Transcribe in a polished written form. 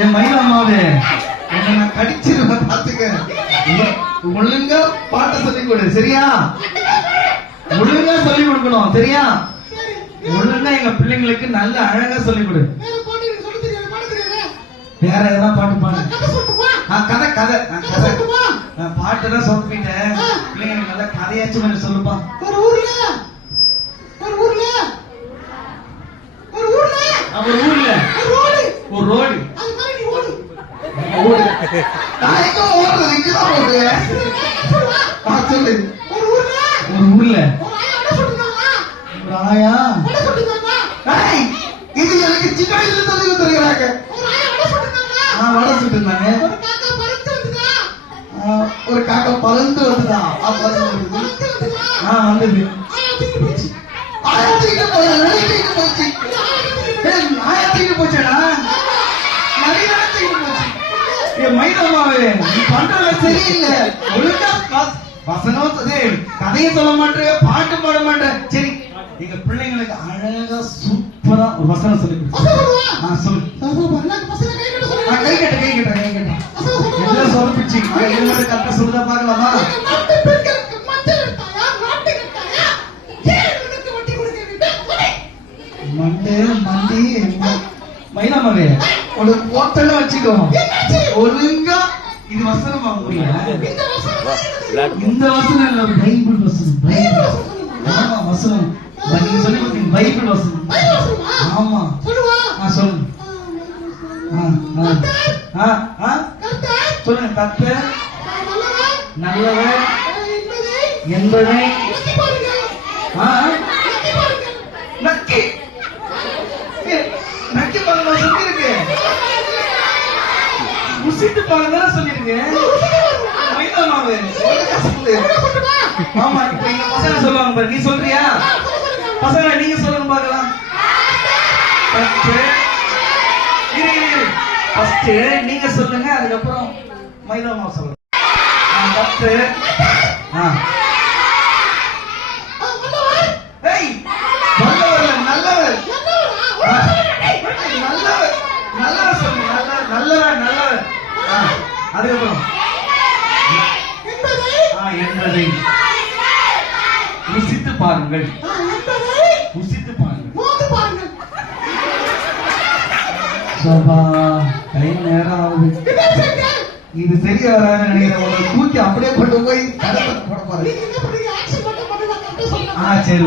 என் மயிலம்மாவே என்ன நான் கடிச்சிருவேன் பாத்துக்க. ஒழுங்கா பாட்ட சொல்லி கொடு சரியா? ஒழுங்கா சொல்லி கொடுக்கணும் சரியா? ஒழுங்கா எங்க பிள்ளைங்களுக்கு நல்ல அழகா சொல்லி கொடு. வேற எதனா பாட்டு பாடு. கதை கதை கதை பாட்டுதான் சொல்லிட்டேன். பிள்ளைங்களுக்கு நல்ல கதையாச்சும் கொஞ்சம் சொல்லுப்பா. ஒரு ஊர்ல ஒரு ரோடு ஒரு ஊர்ல ஆயா இது எனக்கு சின்ன வயசுல சொல்லி கொடுத்துருக்காங்க. வடை சுட்டு இருந்தாங்க. ஒரு காக்கா பறந்து வந்துதான் வந்தது. ஆயிரத்துக்கு போச்சடா நிறைய போச்சு. என் மைதாமாவே நீ பண்றத சரியில்லை. ஒழுங்கா வசனம் கதையை சொல்ல மாட்டேன், பாட்டு பாட மாட்டேன். சரி எங்க பிள்ளைங்களுக்கு அழகா சூப்பரா ஒரு வசனம் சொல்லி சொல்லு. கை கட்ட எல்லாம் சொதப்பிச்சு கரெக்டா சொல்லுதா பாக்கலாமா? மண்டே மண்டி மைனாமாவே ஒரு போட்டல வச்சுக்கோ. ஒழுங்கா இது வசனமா முடியல. இந்த வசனம் இல்ல, பைபிள் வசனம். ஆமா வசனம் நீங்க சொல்லி கொடுத்தீங்க பைபிள் வசனம். ஆமா சொல்லு. சொல்லுங்க. கர்த்தர் நல்லவர் என்பதை நக்கி நக்கி பாருங்க சொல்லி இருக்கு. உசிட்டு பாருங்க சொல்லிருக்கு. ஆமா இப்ப எங்க பசங்க சொல்லுவாங்க பாரு. நீ சொல்றியா? பசங்க நீங்க சொல்லுங்க பாக்கலாம். ஃபர்ஸ்ட் நீங்க சொல்லுங்க, அதுக்கப்புறம் மைதாமா சொல்லுங்க. கர்த்தர் நல்லவர் நல்லவர் நல்லவர் சொல்லுங்க. நல்லவர் நல்லவர் அதுக்கப்புறம் என்பதை ருசித்து பாருங்கள். ருசித்து பாருங்கள். சோபா டைம் நேரம் ஆகுது. இது சரியா வராது நினைக்கிறேன். தூக்கி அப்படியே கொண்டு போய் கடை போட போறேன். சரி.